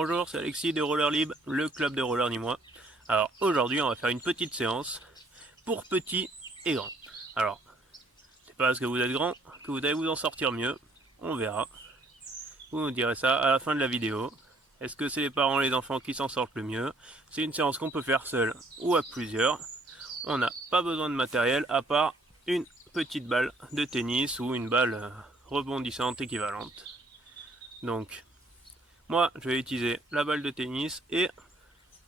Bonjour, c'est Alexis de Roller Libre, le club de roller nîmois. Alors aujourd'hui on va faire une petite séance pour petits et grands. Alors, c'est pas parce que vous êtes grand que vous allez vous en sortir mieux, on verra. Vous nous direz ça à la fin de la vidéo. Est-ce que c'est les parents et les enfants qui s'en sortent le mieux? C'est une séance qu'on peut faire seul ou à plusieurs. On n'a pas besoin de matériel à part une petite balle de tennis ou une balle rebondissante équivalente. Donc, moi je vais utiliser la balle de tennis et,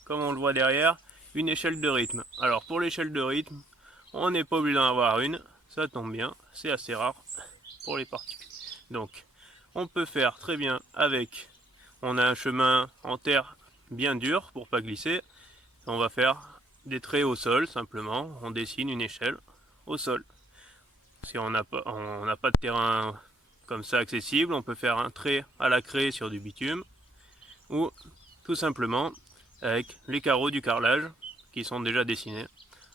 comme on le voit derrière, une échelle de rythme. Alors pour l'échelle de rythme, on n'est pas obligé d'en avoir une, ça tombe bien, c'est assez rare pour les particuliers. Donc on peut faire très bien avec, on a un chemin en terre bien dur pour pas glisser, on va faire des traits au sol simplement, on dessine une échelle au sol. Si on n'a pas de terrain comme ça accessible, on peut faire un trait à la craie sur du bitume, ou tout simplement avec les carreaux du carrelage qui sont déjà dessinés.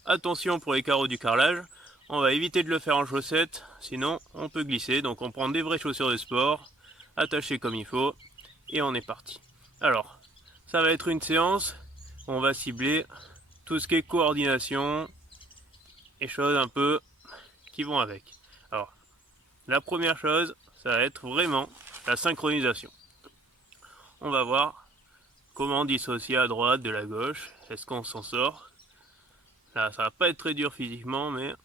Attention pour les carreaux du carrelage, on va éviter de le faire en chaussettes, sinon on peut glisser. Donc on prend des vraies chaussures de sport, attachées comme il faut, et on est parti. Alors, ça va être une séance où on va cibler tout ce qui est coordination et choses un peu qui vont avec. Alors, la première chose, ça va être vraiment la synchronisation. On va voir comment dissocier à droite de la gauche. Est-ce qu'on s'en sort? Là, ça va pas être très dur physiquement, mais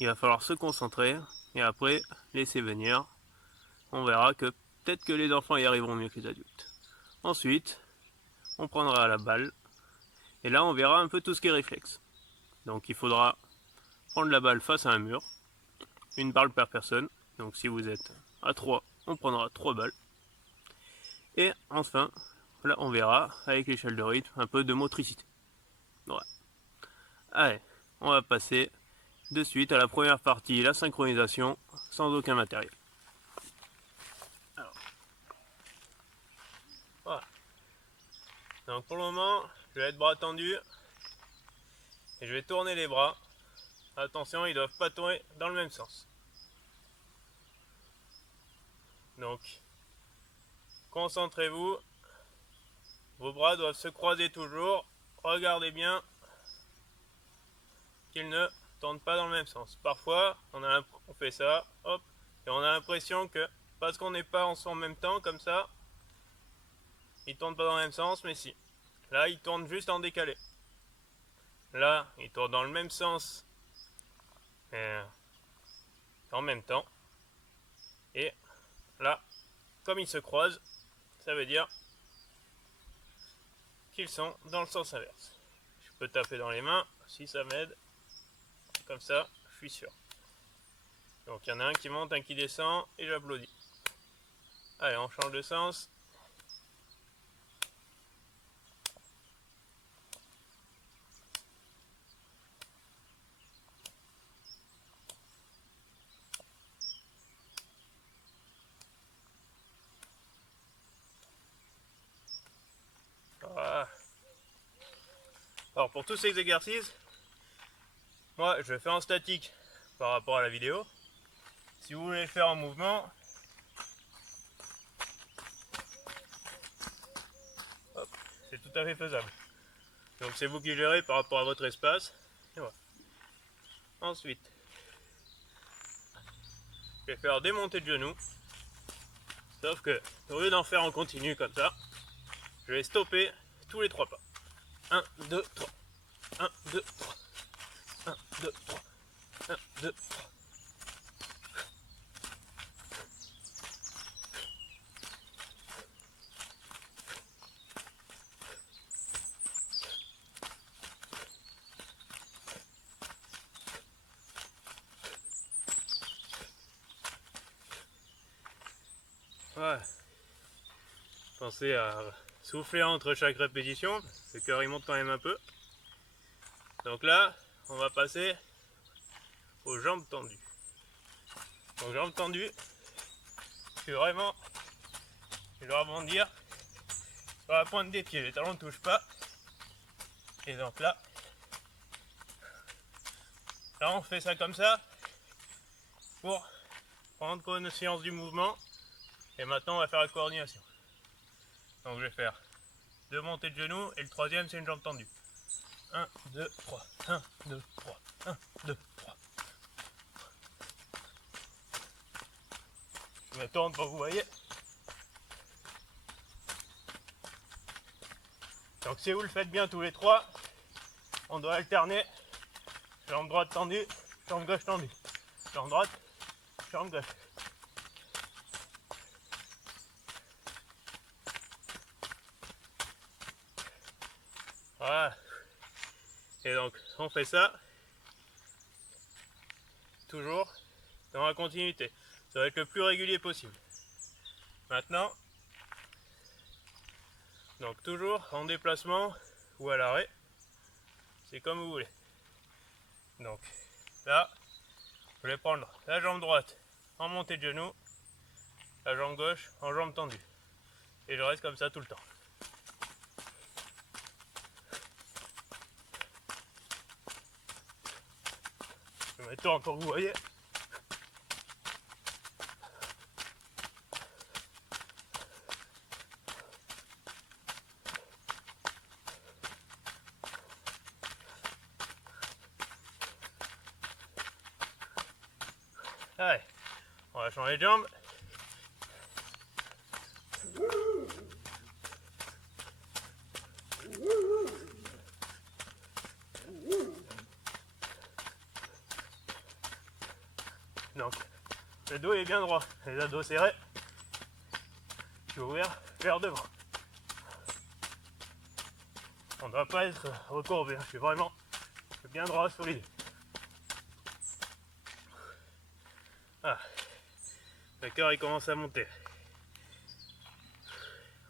il va falloir se concentrer et après laisser venir. On verra que peut-être que les enfants y arriveront mieux que les adultes. Ensuite, on prendra la balle et là on verra un peu tout ce qui est réflexe. Donc il faudra prendre la balle face à un mur, une balle par personne. Donc si vous êtes à 3, on prendra 3 balles. Et enfin, là on verra avec l'échelle de rythme un peu de motricité. Voilà. Allez, on va passer de suite à la première partie, la synchronisation, sans aucun matériel. Alors, voilà. Donc pour le moment, je vais être bras tendus et je vais tourner les bras. Attention, ils ne doivent pas tourner dans le même sens. Donc, concentrez-vous. Vos bras doivent se croiser toujours. Regardez bien qu'ils ne tournent pas dans le même sens. Parfois, on fait ça, hop, et on a l'impression que parce qu'on n'est pas en même temps, comme ça, ils ne tournent pas dans le même sens, mais si. Là, ils tournent juste en décalé. Là, ils tournent dans le même sens, mais en même temps. Et là, comme ils se croisent, ça veut dire qu'ils sont dans le sens inverse. Je peux taper dans les mains si ça m'aide. Comme ça, je suis sûr. Donc il y en a un qui monte, un qui descend, et j'applaudis. Allez, on change de sens. Voilà. Alors pour tous ces exercices, moi je le fais en statique par rapport à la vidéo. Si vous voulez le faire en mouvement, c'est tout à fait faisable. Donc c'est vous qui gérez par rapport à votre espace. Et voilà. Ensuite, je vais faire des montées de genoux. Sauf que, au lieu d'en faire en continu comme ça, je vais stopper tous les 3 pas. 1, 2, 3. 1, 2, 3. 1, 2, 3. 1, 2, 3. Ouais. Pensez à souffler entre chaque répétition, le cœur il monte quand même un peu. Donc là, on va passer aux jambes tendues. Donc jambes tendues, je dois rebondir sur la pointe des pieds, les talons ne touchent pas. Et donc là on fait ça comme ça pour prendre conscience du mouvement Et maintenant on va faire la coordination. Donc je vais faire 2 montées de genoux et le troisième c'est une jambe tendue. 1, 2, 3, 1, 2, 3, 1, 2, 3. Je me tourne pour que vous voyez. Donc si vous le faites bien tous les trois, on doit alterner jambe droite tendue, jambe gauche tendue. Jambe droite, jambe gauche. Voilà. Et donc on fait ça toujours dans la continuité. Ça va être le plus régulier possible. Maintenant, donc toujours en déplacement ou à l'arrêt, c'est comme vous voulez. Donc là, je vais prendre la jambe droite en montée de genou, la jambe gauche en jambe tendue. Et je reste comme ça tout le temps. Je me tourne pour que vous voyez. Allez, on va changer de jambe. Donc, le dos est bien droit, les abdos serrés. Je vais ouvrir vers devant. On ne doit pas être recourbé, je suis vraiment bien droit sur les deux. Ah, le cœur il commence à monter.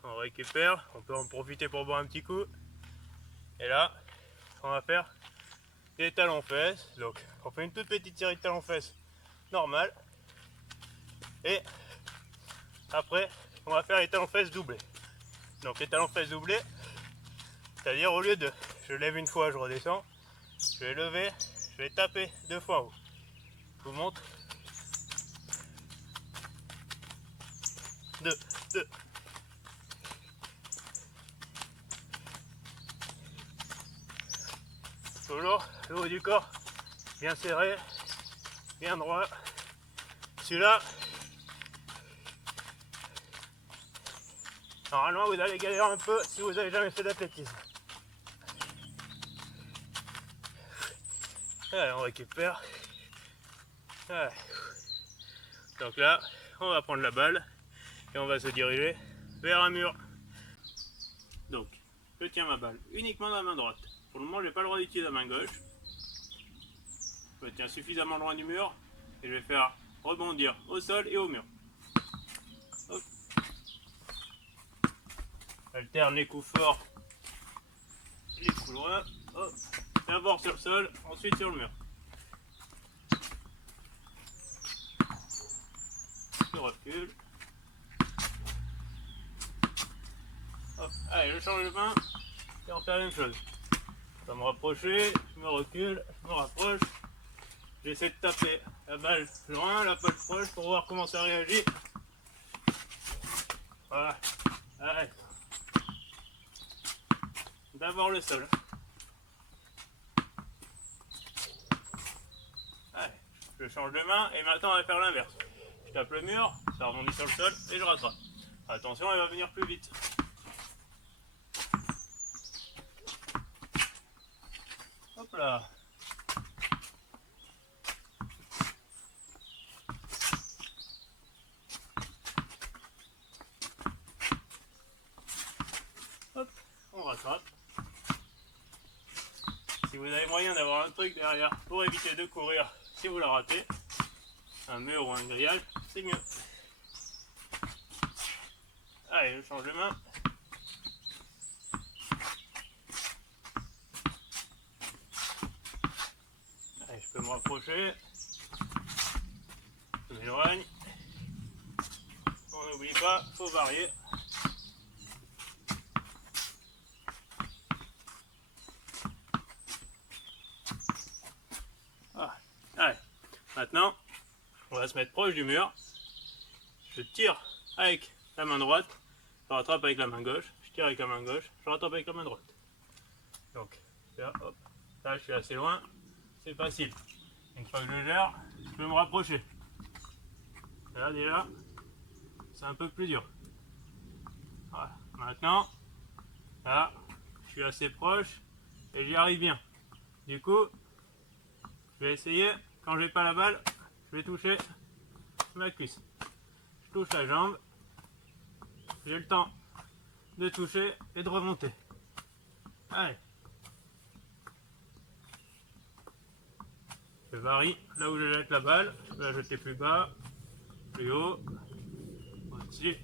On récupère, on peut en profiter pour boire un petit coup. Et là, on va faire des talons-fesses. Donc, on fait une toute petite série de talons-fesses normale. Et après, on va faire les talons-fesses doublés. Donc, les talons-fesses doublés, c'est-à-dire au lieu de je lève une fois, je redescends, je vais lever, je vais taper 2 fois en haut. Je vous montre. 2, 2. Toujours le haut du corps bien serré, bien droit. Celui-là, normalement vous allez galérer un peu si vous n'avez jamais fait d'athlétisme. Allez, on récupère. Allez. Donc là, on va prendre la balle et on va se diriger vers un mur. Donc, je tiens ma balle uniquement dans la main droite. Pour le moment, je n'ai pas le droit d'utiliser la main gauche. Je me tiens suffisamment loin du mur et je vais faire rebondir au sol et au mur. Hop. Alterne les coups forts, les coups loin. Hop. D'abord sur le sol, ensuite sur le mur. Je recule. Hop. Allez, je change de main et on fait la même chose. Je vais me rapprocher, je me recule, je me rapproche. J'essaie de taper la balle loin, la balle proche pour voir comment ça réagit. Voilà. Allez. D'abord le sol. Allez. Je change de main et maintenant on va faire l'inverse. Je tape le mur, ça rebondit sur le sol et je rattrape. Attention, elle va venir plus vite. Hop là. Hop, on rattrape. Si vous avez moyen d'avoir un truc derrière pour éviter de courir si vous la ratez, un mur ou un grillage, c'est mieux. Allez, je change de main. Allez, je peux me rapprocher. Je m'éloigne. On n'oublie pas, faut varier. Ah. Allez, maintenant, on va se mettre proche du mur. Je tire avec la main droite, je rattrape avec la main gauche, je tire avec la main gauche, je rattrape avec la main droite. Donc là, hop, là je suis assez loin, c'est facile. Une fois que je gère, je peux me rapprocher. Là déjà, c'est un peu plus dur. Voilà. Maintenant, là, je suis assez proche et j'y arrive bien. Du coup, je vais essayer, quand j'ai pas la balle, je vais toucher ma cuisse. Je touche la jambe, j'ai le temps de toucher et de remonter. Allez. Je varie là où je jette la balle, je peux la jeter plus bas, plus haut, au-dessus.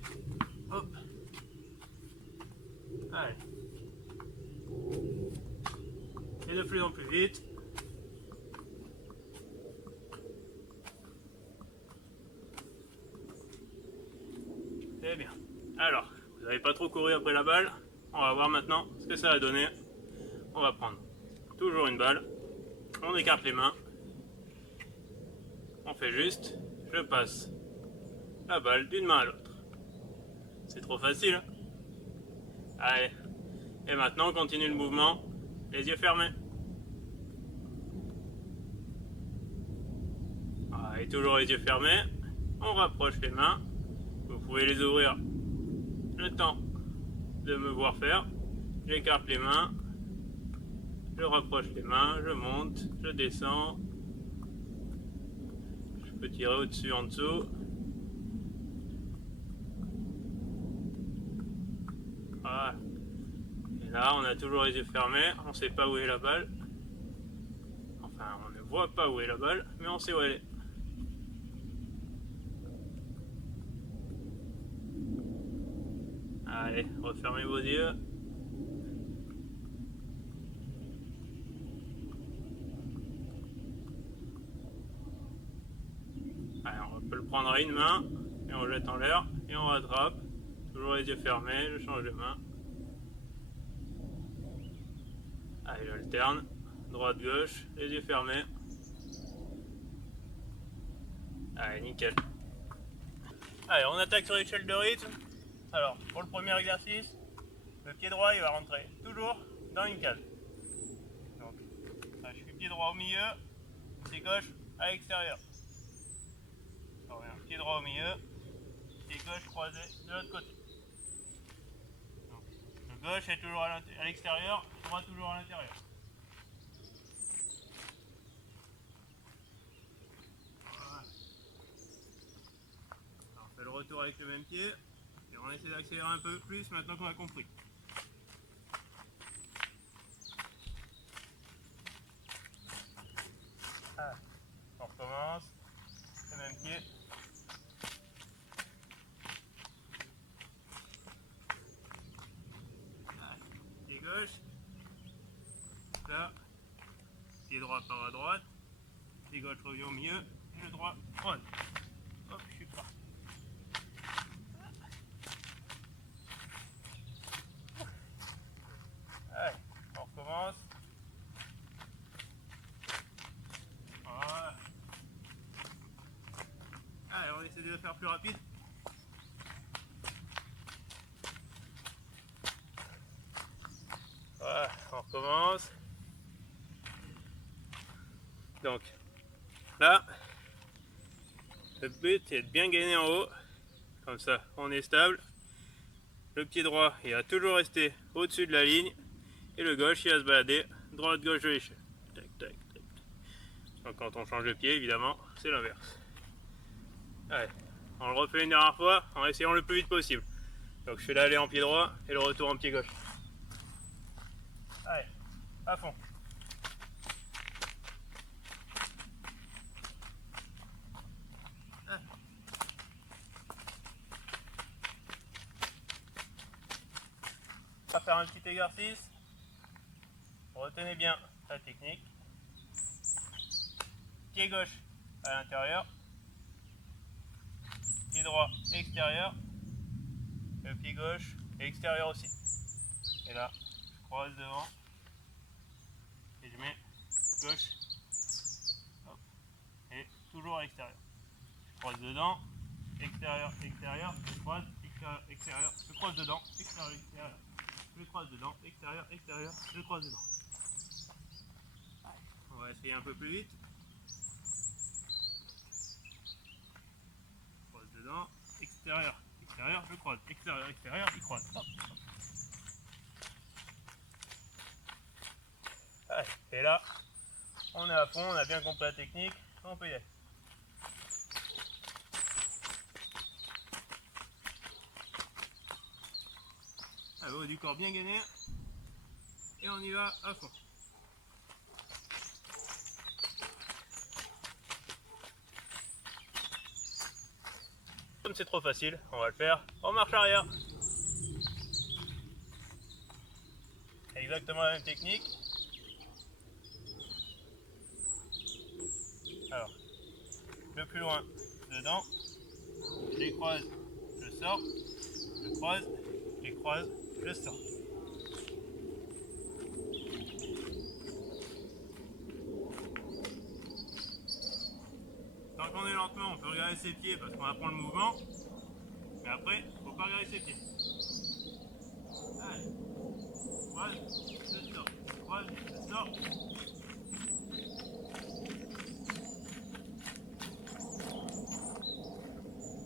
Hop. Allez. Et de plus en plus vite. C'est bien. Alors, vous n'avez pas trop couru après la balle. On va voir maintenant ce que ça va donner. On va prendre toujours une balle. On écarte les mains. On fait juste, je passe la balle d'une main à l'autre. C'est trop facile, hein? Allez. Et maintenant, on continue le mouvement. Les yeux fermés. Et toujours les yeux fermés. On rapproche les mains. Vous pouvez les ouvrir le temps de me voir faire. J'écarte les mains. Je rapproche les mains. Je monte. Je descends. Je peux tirer au-dessus, en dessous. Voilà. Et là, on a toujours les yeux fermés. On ne sait pas où est la balle. Enfin, on ne voit pas où est la balle, mais on sait où elle est. Allez, refermez vos yeux. Allez, on peut le prendre à une main et on jette en l'air et on rattrape. Toujours les yeux fermés, je change de main. Allez, j'alterne. Droite-gauche, les yeux fermés. Allez, nickel. Allez, on attaque sur l'échelle de rythme. Alors, pour le premier exercice, le pied droit il va rentrer toujours dans une case. Donc, là, je suis pied droit au milieu, pied gauche à l'extérieur. Je reviens, pied droit au milieu, pied gauche croisé de l'autre côté. Donc, le gauche est toujours à l'extérieur, le droit toujours à l'intérieur. Voilà. Alors, on fait le retour avec le même pied. Et on va essayer d'accélérer un peu plus maintenant qu'on a compris. Ah, on recommence. Le même pied. Ah, pied gauche. Là. Pied droit part à droite. Pied gauche revient au milieu. Et le droit revient. Hop, je suis parti. Allez, on recommence. Voilà. Allez, on essaie de le faire plus rapide. Voilà, on recommence. Donc, là, le but est de bien gainer en haut. Comme ça, on est stable. Le pied droit, il va toujours rester au-dessus de la ligne. Et le gauche, il va se balader droite-gauche de l'échelle. Tac, tac, tac. Donc quand on change de pied, évidemment, c'est l'inverse. Allez, on le refait une dernière fois en essayant le plus vite possible. Donc je fais l'aller en pied droit et le retour en pied gauche. Allez, à fond. Allez. On va faire un petit exercice. Retenez bien la technique. Pied gauche à l'intérieur. Pied droit extérieur. Le pied gauche et extérieur aussi. Et là, je croise devant. Et je mets gauche. Hop. Et toujours à l'extérieur. Je croise dedans. extérieur, extérieur, je croise, extérieur, extérieur, je croise dedans, extérieur, extérieur, je croise dedans, extérieur, extérieur, je croise dedans. On va essayer un peu plus vite. Je croise dedans, extérieur, extérieur, je croise, extérieur, extérieur, je croise. Hop. Allez, et là, on est à fond, on a bien compris la technique, on peut y aller. Allez, haut du corps bien gainé, et on y va à fond. Comme c'est trop facile, on va le faire en marche arrière. Exactement la même technique. Alors, le plus loin, dedans, je les croise, je sors, je croise, je les croise, je sors. Tant qu'on est lentement, on peut regarder ses pieds parce qu'on apprend le mouvement. Mais après, il ne faut pas regarder ses pieds. Allez, croise, je sors, croise, je sors.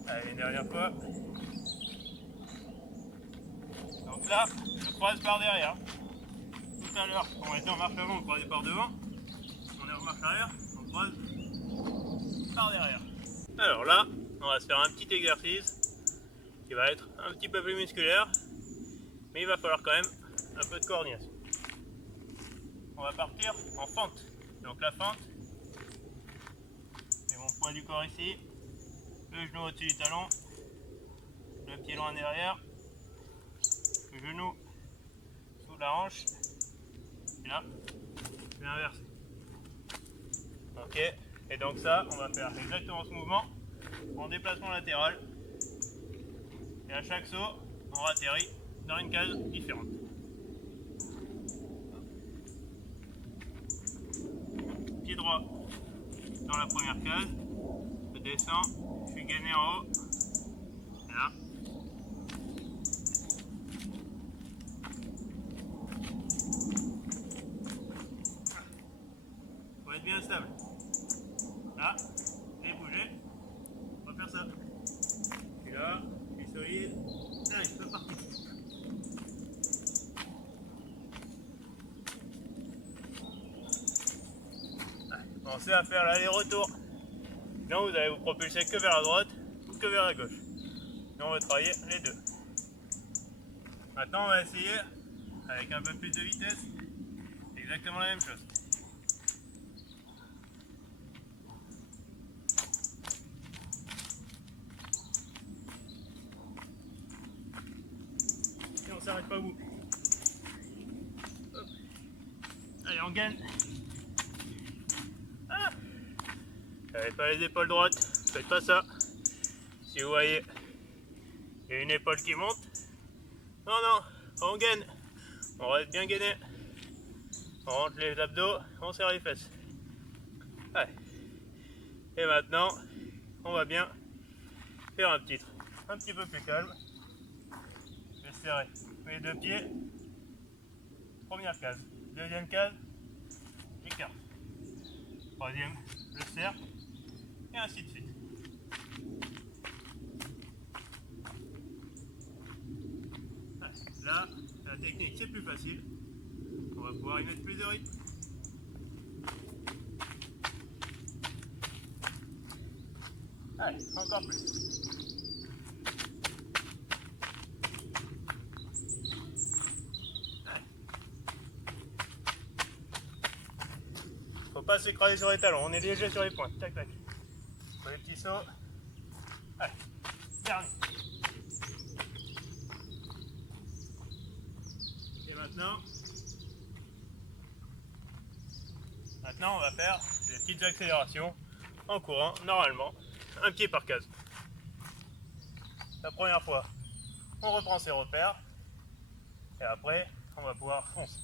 Allez, une dernière fois. Donc là, je croise par derrière. Tout à l'heure, quand on était en marche avant, on croisait par devant. On est en marche arrière, on croise par derrière. Alors là, on va se faire un petit exercice qui va être un petit peu plus musculaire, mais il va falloir quand même un peu de coordination. On va partir en fente. Donc la fente, c'est mon poids du corps ici, le genou au-dessus du talon, le pied loin derrière, le genou sous la hanche, et là, je vais inverser. Ok, et donc ça, on va faire exactement ce mouvement en déplacement latéral. Et à chaque saut, on atterrit dans une case différente. Pied droit dans la première case, je descends, je suis gainé en haut, et là. Faut être bien stable. Là, et bouger, on va faire ça. Je suis là, je suis solide, allez, c'est parti. Pensez à faire l'aller-retour. Sinon vous allez vous propulser que vers la droite ou que vers la gauche. Et on va travailler les deux. Maintenant on va essayer avec un peu plus de vitesse. Exactement la même chose. Et on s'arrête pas au bout. Hop. Allez, on gagne. Ah, j'avais pas les épaules droites, faites pas ça. Si vous voyez, il y a une épaule qui monte. Non, non, on gaine. On reste bien gainé. On rentre les abdos, on serre les fesses. Allez. Et maintenant, on va bien faire un petit truc un petit peu plus calme. Je vais serrer mes deux pieds. Première case. Deuxième case, j'écarte. Troisième, je serre. Et ainsi de suite. Là, la technique c'est plus facile. On va pouvoir y mettre plus de rythme. Allez, encore plus. Faut pas s'écraser sur les talons, on est léger sur les points. Tac tac. Pour les petits sauts. Allez, dernier. Et maintenant on va faire des petites accélérations en courant normalement, un pied par case. La première fois, on reprend ses repères et après on va pouvoir foncer.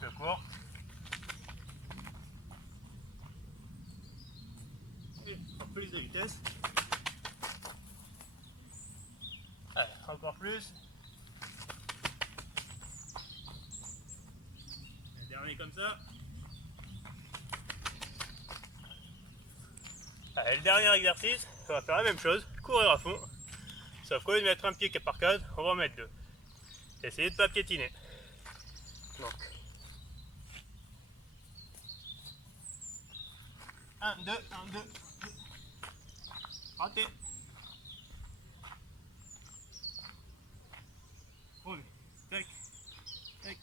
Je cours. Et en plus de vitesse. encore plus. Le dernier comme ça. Allez, le dernier exercice, on va faire la même chose, courir à fond. Sauf qu'au lieu de mettre un pied par case, on va en mettre deux. Essayez de ne pas piétiner. Donc, 1, 2, 1, 2, 2. Raté. Roule. Tac. Tac.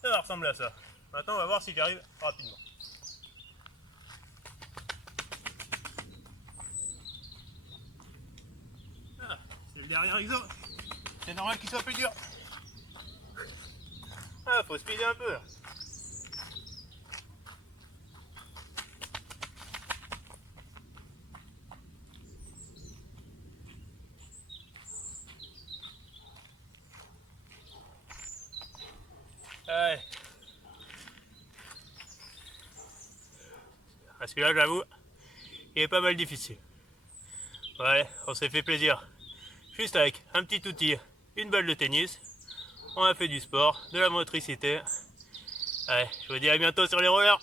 Ça va ressembler à ça. Maintenant, on va voir si j'y arrive rapidement. Ah, c'est le dernier exo. C'est normal qu'il soit plus dur. Ah, faut speeder un peu. Ouais. Ah, celui-là, j'avoue, il est pas mal difficile. Ouais, on s'est fait plaisir. Juste avec un petit outil, une balle de tennis. On a fait du sport, de la motricité. Ouais, je vous dis à bientôt sur les rollers.